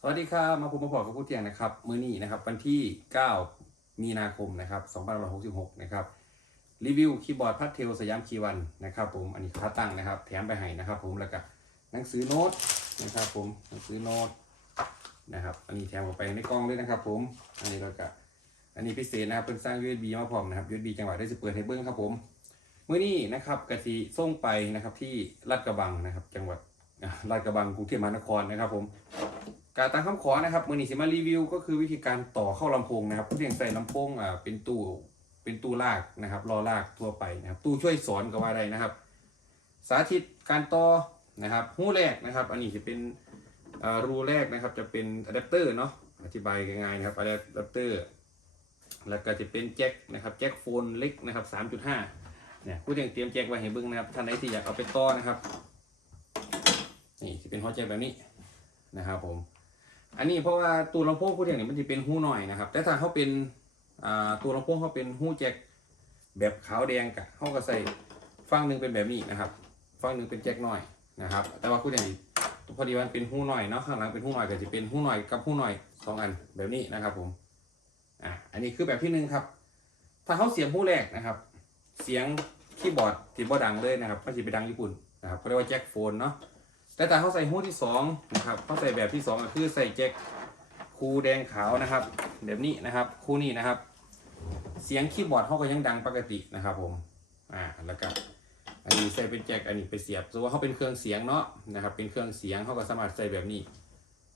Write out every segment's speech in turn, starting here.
สวัสดีครับมาพบมาพอกับผู้เที่ยงนะครับมื้อนี้นะครับวันที่ 9 มีนาคมนะครับ2566 นะครับรีวิวคีย์บอร์ดพัดเทลสยามคีวันนะครับผมอันนี้ขาตั้งนะครับ แถมไปให้นะครับ ผมแล้วก็หนังสือโน้ตนะครับ ผมหนังสือโน้ตนะครับ อันนี้แถมออกไปในกล่องด้วยนะครับ ผม อันนี้แล้วก็อันนี้พิเศษนะครับเป็นสร้าง USB มาพร้อมนะครับ USB จังหวะได้จะเปิดให้เบิ้งครับผมมื้อนี้นะครับกะทิส่งไปนะครับที่ลาดกระบังนะครับ จังหวัดลาดกระบังกรุงเทพมหานครนะครับ ผม การตามคำขอนะครับมือนี้สิมารีวิว ก็คือวิธีการต่อเข้าลำโพงนะครับผู้เรียงใส่ลำโพงอ่าเป็นตู้เป็นตู้ลากนะครับรอลากทั่วไปนะครับตู้ช่วยสอนก็ว่าได้นะครับ สาธิตการต่อนะครับหูแรกนะครับ อันนี้จะเป็นอ่ารูแรกนะครับจะเป็นอะแดปเตอร์เนาะอธิบายง่ายๆนะครับอะแดปเตอร์แล้วก็จะเป็นแจ็คนะครับแจ็คโฟนเล็กนะครับ 3.5เนี่ยผู้เรียงเตรียมแจ็คไว้ให้เบิ้งนะครับท่านใดที่อยากเอาไปต่อนะครับนี่จะเป็นหัวแจ็คแบบนี้นะครับผม อันนี้เพราะว่าตัวลำโพงผู้เรียงเนี่ยมันจะเป็นหูหน่อยนะครับ แต่ถ้าเขาเป็นตัวลำโพงเขาเป็นหูแจ็คแบบขาวแดงกะเขาก็ใส่ฟังหนึ่งเป็นแบบนี้นะครับ ฟังหนึ่งเป็นแจ็คหน้อยนะครับ แต่ว่าผู้เรียนพอดีมันเป็นหูหน่อยเนาะข้างหลังเป็นหูหน่อยก็จะเป็นหูหน่อยกับหูหน่อยสองอันแบบนี้นะครับผมอะอันนี้คือแบบที่หนึ่งครับ ถ้าเขาเสียบหูแรกนะครับ เสียงคีย์บอร์ดที่บ่ดังเลยนะครับก็จะไปดังญี่ปุ่นนะครับเขาเรียกว่าแจ็คโฟนเนาะ แต่ถ้าเขาใส่หูที่สองนะครับเขาใส่แบบที่สองก็คือใส่แจ็คคูแดงขาวนะครับ แบบนี้นะครับ คู่นี้นะครับ เสียงคีย์บอร์ดเขาก็ยังดังปกตินะครับ ผม อ่าแล้วก็อันนี้ใส่เป็นแจ็คอันนี้ไปเสียบสมมติว่าเขาเป็นเครื่องเสียงเนาะนะครับ เป็นเครื่องเสียงเขาก็สามารถใส่แบบนี้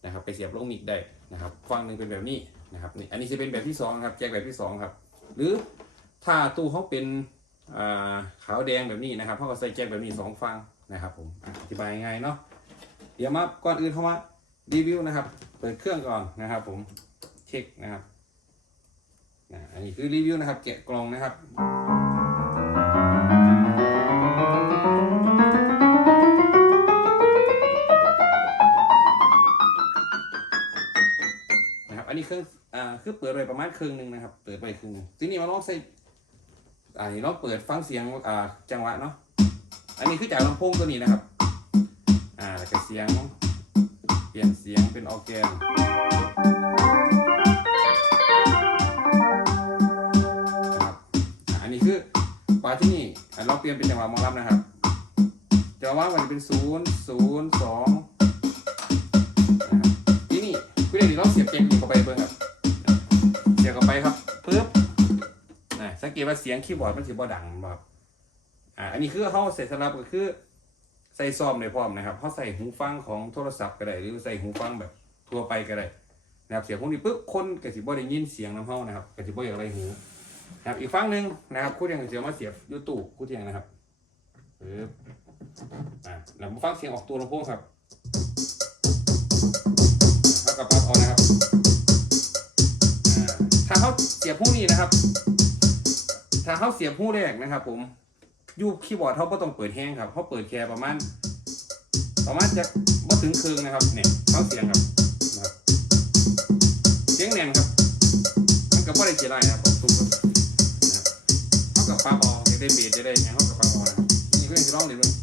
นะครับ ไปเสียบลงมิกได้นะครับฟังหนึ่งเป็นแบบนี้นะครับนี่อันนี้จะเป็นแบบที่สองครับแจ็คแบบที่สองครับหรือถ้าตู้เขาเป็นอ่าขาวแดงแบบนี้นะครับเขาก็ใส่แจ็คแบบนี้สองฟัง นะครับผมอธิบายง่ายเนาะเดี๋ยวมาก่อนอื่นเข้ามารีวิวนะครับ เปิดเครื่องก่อนนะครับ ผมเช็คนะครับอันนี้คือรีวิวนะครับแกะกล่องนะครับนะครับ อันนี้เครื่องอ่าคือเปิดไปประมาณครึ่งหนึ่งนะครับ เปิดไปครึ่งหนึ่งทีนี้มาลองใส่อันนี้ลองเปิดฟังเสียงอ่าจังหวะเนาะ อันนี้คือจากลำโพงตัวนี้นะครับ อ่าแล้วก็เสียง เปลี่ยนเสียงเป็นออร์แกนนะครับอันนี้คือปาที่นี่อะเราเปลี่ยนเป็นจังหวะมอลำนะครับจังหวะมันเป็นศูนย์ศูนย์สองนะครับที่นี่คุณเด็กเราเสียบเกมเข้าไปเพิ่งครับเสียบเข้าไปครับปึ๊บอ่สังเกตว่าเสียงคีย์บอร์ดมันถือบ่ดังแบบ อ่าอันนี้คือเขาเสร็จสำหรับก็คือ ใส่ซ่อมในพร้อมนะครับเขาใส่หูฟังของโทรศัพท์ก็ได้หรือใส่หูฟังแบบทั่วไปก็ได้นะครับเสียงพวกนี้ปุ๊บคนกสิบ่ได้ยินเสียงน้ำเฮานะครับกสิบ่อย่างไรหูนะครับอีกฟังหนึ่งนะครับคู่เทียงเสียงมาเสียบยูทูบคู่เทียงนะครับปึ๊บอ่าแล้วมาฟังเสียงออกตัวลำโพงครับเท่ากับปั๊บเอานะครับถ้าเขาเสียบหูนี้นะครับ ถ้าเขาเสียบหูแรกนะครับผม ยูคีย์บอร์ดเขาก็ต้องเปิดแห้งครับเขาเปิดแค่ประมาณประมาณจะบ่ถึงครึ่งนะครับเนี่ยเขาเสียงครับนะครับเสียงแน่นครับ มันก็บ่ได้เสียไรนะครับผมทุกคนนะครับเขากับปาบอลได้เบสได้ได้เนี่ยเขากับปาบอลนะครับนี่ก็ยังจะร้องเลยวนึงร้อง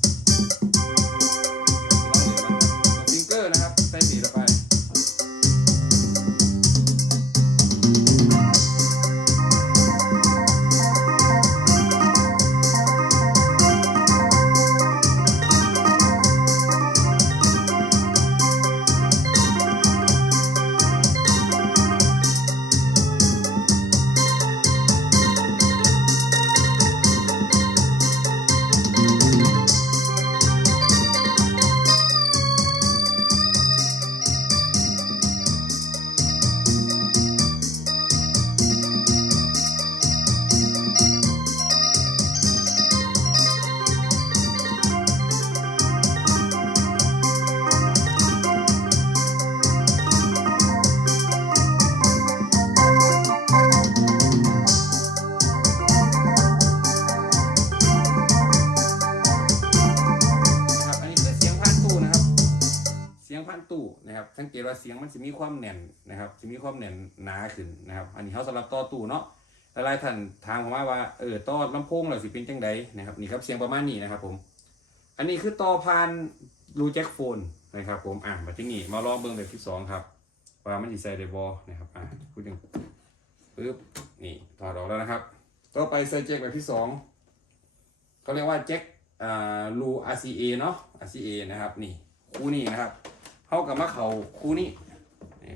ตู้นะครับสังเกตว่าเสียงมันจะมีความแน่นนะครับจะมีความแน่นหนาขึ้นนะครับ อันนี้เขาสำหรับต่อตู้เนาะหลายๆท่านถามผมมาว่าเออต่อลำโพงเราสิเป็นจังใดนะครับนี่ครับเสียงประมาณนี้นะครับผมอันนี้คือต่อผ่านรูแจ็คโฟนนะครับผมอะมาที่นี่มาลองเบิ่งแบบที่สองครับว่ามันจะใส่ได้บอนะครับอะพูดถึงปึ๊บนี่ถอดออกแล้วนะครับ ต่อไปใส่แจ็คแบบที่สองเขาเรียกว่าแจ็คอ่ารู RCA เนาะ RCA นะครับนี่คู่นี้นะครับ เขากับมะเขาคู่นี้นี่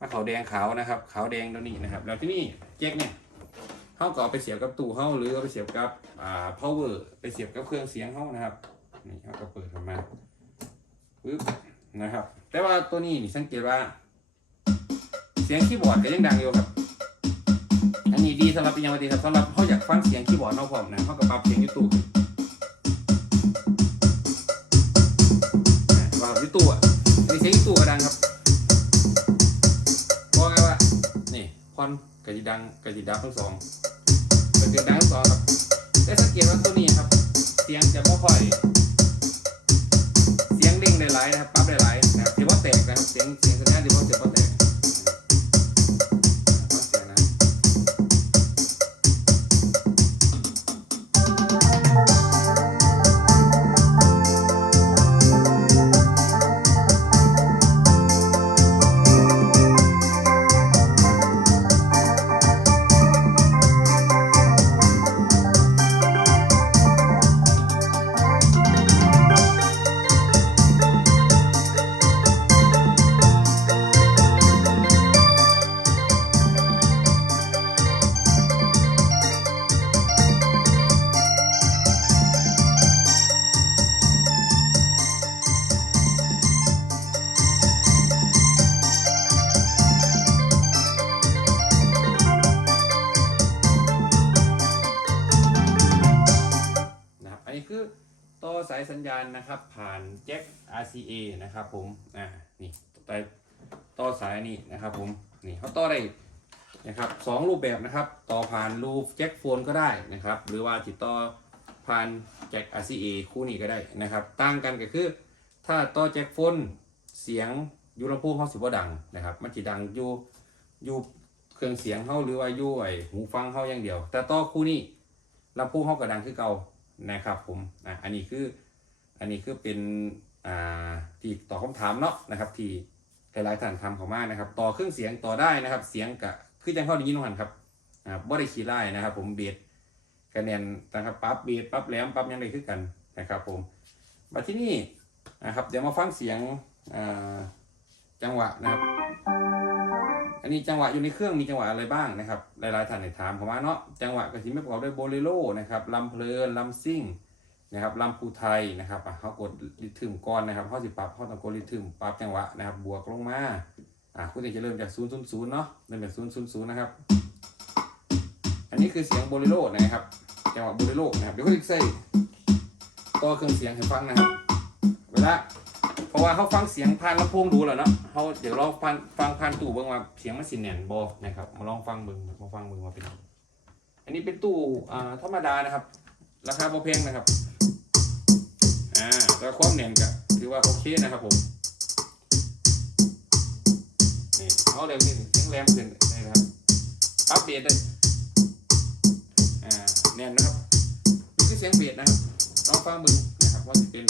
มะเขาแดงขาวนะครับ ขาวแดงตัวนี้นะครับ แล้วที่นี่แจ็คเนี่ยเข้าก็เอาไปเสียบกับตู้เขาหรือเอาไปเสียบกับอ่า power ไปเสียบกับเครื่องเสียงเขานะครับนี่เขาก็เปิดออกมาปึ๊บนะครับ แต่ว่าตัวนี้นี่สังเกตว่า เสียงคีย์บอร์ดก็ยังดังอยู่ครับอันนี้ดีสำหรับเป็นยังไงดีครับสำหรับเขาอยากฟังเสียงคีย์บอร์ดเขาพร้อมนะเขาก็ปรับเสียงยูทูบว่ายูทูบอะ ครับบอกไงว่า นี่คอนกระจิดังกระจิดังทั้งสองกระจิดังทั้งสองครับได้สังเกตว่าตัวนี้ครับ เสียงจะไม่ค่อย เสียงเด้งได้หลายนะครับปั๊บได้หลายนะครับเดี๋ยว่าแตกนะครับ เสียงเสียงสัญญาณถือว่าเสียงว่าแตก RCA นะครับผม อ่า นี่ต่อต่อสายนี่นะครับผม นี่เขาต่อได้นะครับสองรูปแบบนะครับ ต่อผ่านรูปแจ็คโฟนก็ได้นะครับ หรือว่าติดต่อผ่านแจ็ค RCA คู่นี้ก็ได้นะครับ ต่างกันก็คือ ถ้าต่อแจ็คโฟนเสียงยูลำโพงเขาสิบ่ดังนะครับ มันจะดังอยู่อยู่เครื่องเสียงเขาหรือว่าอยู่ไอหูฟังเขาอย่างเดียว แต่ต่อคู่นี้ลำโพงเขาก็ดังคือเก่านะครับผม อะ อันนี้คือ อันนี้คือเป็น อ่าที่ตอบคำถามเนาะนะครับ ที่หลายๆท่านทำเขามากนะครับ ต่อเครื่องเสียงต่อได้นะครับ เสียงกับคือจังเข้าได้ยินของหันครับอ่าบ่ได้ขี้ไล่นะครับ ผมเบสคะแนนนะครับปั๊บเบสปั๊บแหลมปั๊บยังไงคือกันนะครับ ผมมาที่นี่นะครับ เดี๋ยวมาฟังเสียงอ่าจังหวะนะครับ อันนี้จังหวะอยู่ในเครื่องมีจังหวะอะไรบ้างนะครับหลายๆท่านเนี่ยถามผมว่าเนาะจังหวะก็สิไม่ประกอบด้วยโบเลโรนะครับลำเพลินลำซิ่ง นะครับลำพูไทยนะครับอะเขากดริทึมก่อนนะครับเขาสิปรับเขาต้องกดริทึมปรับจังหวะนะครับ บวกลงมาอะคุณจะเริ่มจาก0 0 0เนาะเริ่มจาก0 0 0นย์นะครับ อันนี้คือเสียงโบเลโรนะครับจังหวะโบเลโรนะครับเดี๋ยวคุณจะใส่ต่อเครื่องเสียงให้ฟังนะครับ เวลาเพราะว่าเขาฟังเสียงผ่านลำโพงดูแล้วเนาะเขาเดี๋ยวเราฟังฟังผ่านตู้เบิ่งว่าเสียงมันสิแน่นบ่นะครับ มาลองฟังเบิ่งมาฟังเบิ่งว่าเป็นอันนี้เป็นตู้อ่าธรรมดานะครับ ราคาบ่แพงนะครับ อ่าแต่ความแน่นก็ถือว่าโอเคนะครับผมนี่เขาเร็วนี่เสียงแรงขึ้นได้นะครับอัปเดตได้อ่าแน่นนะครับนี่คือเสียงเบียดนะครับลองฟังมือนะครับว่าจะเป็น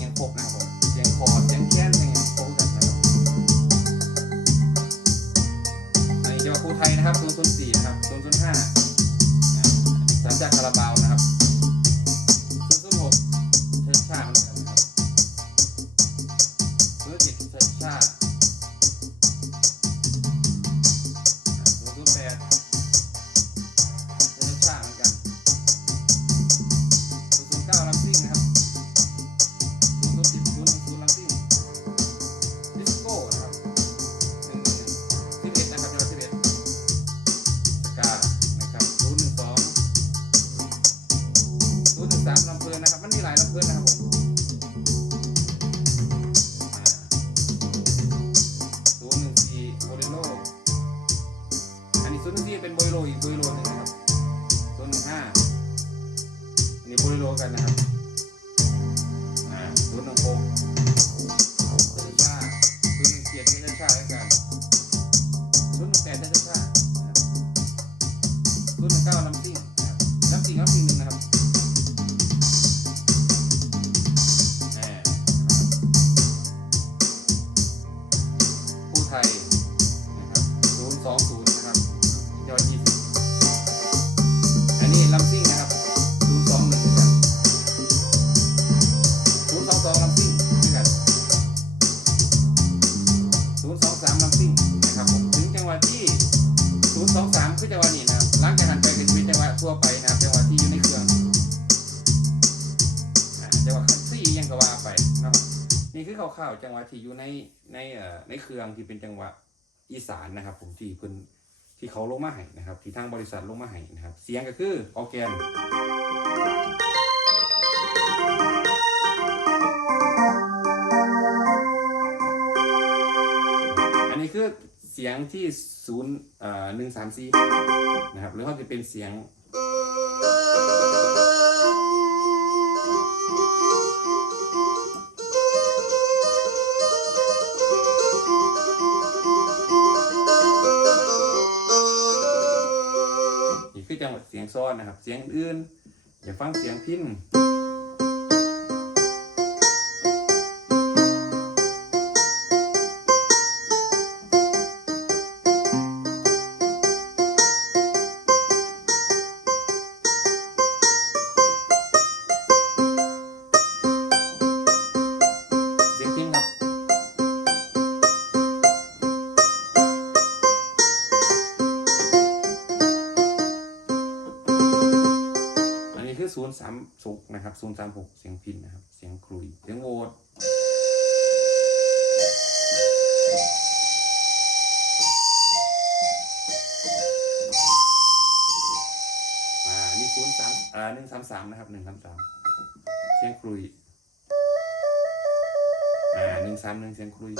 สียงอย่างครบนะครับผมเสียงคอดเสียงแค้นเสียงอย่างครบกันนะครับอันนี้จะว่าครูไทยนะครับ004นะค ในเอ่อในเครื่องที่เป็นจังหวะอีสานนะครับ ผมที่เพิ่นที่เขาลงมาให้นะครับ ที่ทางบริษัทลงมาให้นะครับ เสียงก็คือออแกนอันนี้คือเสียงที่ศูนย์เอ่อหนึ่งสามสี่นะครับหรือเขาจะเป็นเสียง สียงซ้อนนะครับ เสียงอื่น อย่าฟังเสียงพิน นะครับศูนย์สามหกเสียงพินนะครับ เสียงครุย เสียงโวตอ่า นี่ศูนย์สามอ่าหนึ่งสามสามนะครับหนึ่งสามสามเสียงครุย อ่าหนึ่งสามหนึ่งเสียงครุย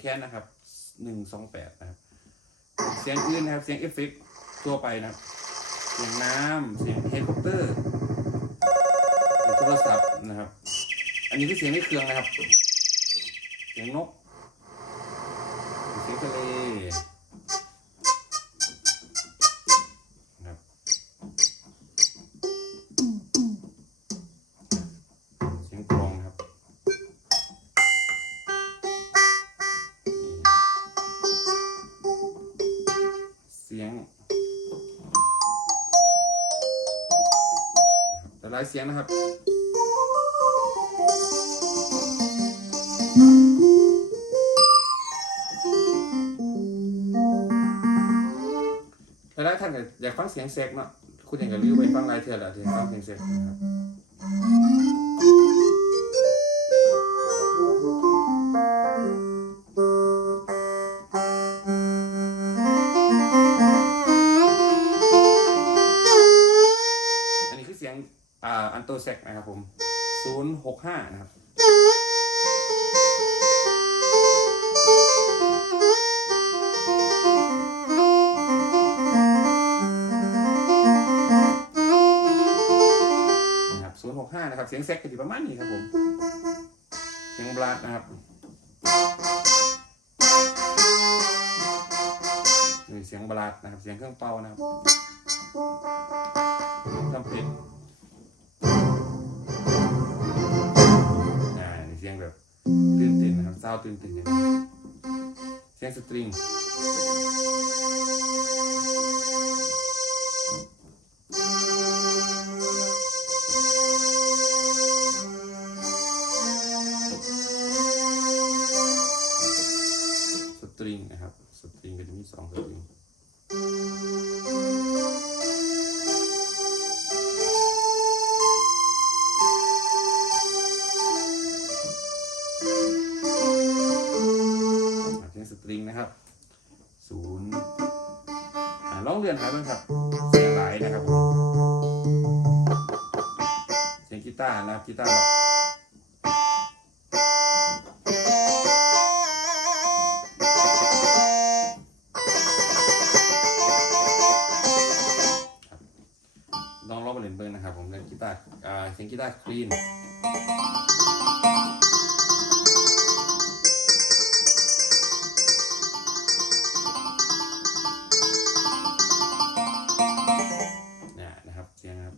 แค้นนะครับหนึ่งสองแปดนะครับ เสียงอื่นนะครับ เสียงเอฟเฟกทั่วไปนะครับ เสียงน้ำเสียงเฮลิคอปเตอร์เสียงโทรศัพท์นะครับ อันนี้คือเสียงในเครื่องนะครับ เสียงนก หลายเสียงนะครับแต่หลายท่านก็อยากฟังเสียงเซ็กเนาะคุณอยางกับรีวิวไปฟังหลายเทื่อแล้วที่ฟังเสียงเซ็กนะครับ เซกนะครับผม065นะครับนะครับ065นะครับ เสียงเซ็กก็อยู่ประมาณนี้ครับผม เสียงบลัดนะครับนี่เสียงบลัดนะครับ เสียงเครื่องเป่านะครับทำเป็ด สียงแบบตื่นเต้นนะครับเศร้าตื่นเต้นนะครับเสียงสตริง กีตาร์คลีนนะนะครับเสียงนะครับ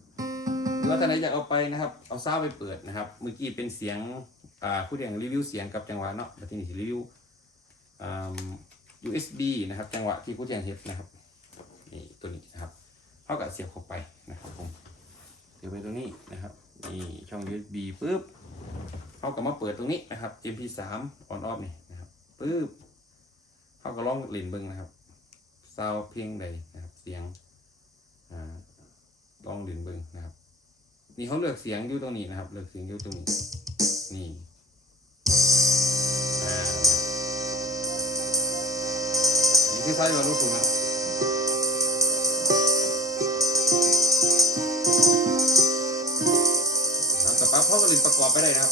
หรือว่าท่านใดอยากเอาไปนะครับ เอาซาวไปเปิดนะครับ เมื่อกี้เป็นเสียงอ่าผู้เรียงรีวิวเสียงกับจังหวะเนาะแล้วทีนี้รีวิว USB นะครับ จังหวะที่ผู้เรียงเฮ็ดนะครับนี่ตัวนี้นะครับเท่ากับเสียบเข้าไปนะครับผมเสียบไปตรงนี้นะครับ นี่ช่อง USB ปุ๊บเขากับมาเปิดตรงนี้นะครับ MP3 on off นี่นะครับปุ๊บเขาก็ลองเล่นเบิ้งนะครับซาวเพลงใดนะครับ เสียงอ่าลองดินเบิ้งนะครับ นี่เขาเลือกเสียงอยู่ตรงนี้นะครับ เลือกเสียงอยู่ตรงนี้นี่อ่าอันนี้คือไซส์เรารู้สูงนะ นะครับแต่ปั๊บเขาก็ลินประกอบไปได้นะครับ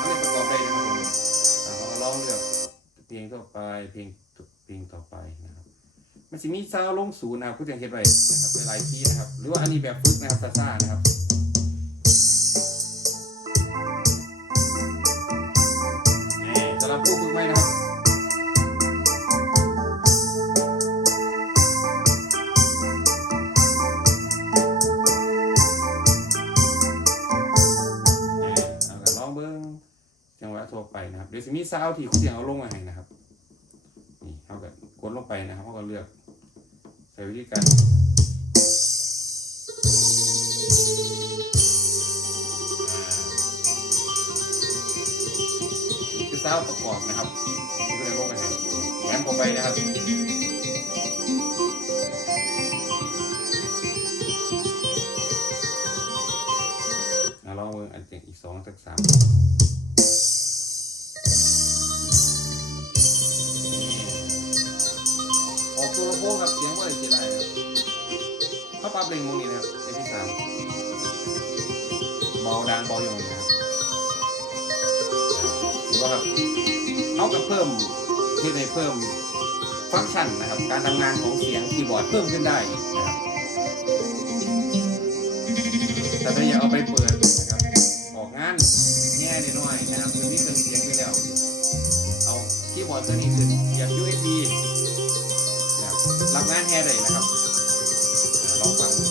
อันนี้ประกอบได้นะครับผมอ่าเราก็ลองเลือกเพลงต่อไปเพลงเพลงต่อไปนะครับมันจะมีซาวด์ลงศูนย์นะครับผู้เรียนเฮ็ดไว้นะครับหลายๆที่นะครับ หรือว่าอันนี้แบบฝึกนะครับซาซ่านะครับ จังหวะทั่วไปนะครับเดี๋ยวจะมีซาวที่เรียนเอาลงมาให้นะครับนี่เขาก็กดลงไปนะครับเขาก็เลือกใช้วิธีการอ่านี่คือซาวประกอบนะครับที่เลยลงไปให้แถมเข้าไปนะครับลองเบิ่งอันเจ๋งอีกสองสักสาม งครับเสียงว่าอะไรเสียดายครับเข้าปรับเร่งวงนี้นะครับเอพีสามเบาดังเบาอย่างนี้นะครับเห็นว่าครับเขากับเพิ่มที่ในเพิ่มฟังก์ชันนะครับ การทำงานของเสียงคีย์บอร์ดเพิ่มขึ้นได้นะครับแต่ถ้าอยากเอาไปเปิดนะครับ ออกงานแง่น้อยนะครับคือมีเครื่องเสียงอยู่แล้ว เอาคีย์บอร์ดตัวนี้ขึ้นเสียบ USB รับงานแฮร์ได้นะครับลองฟัง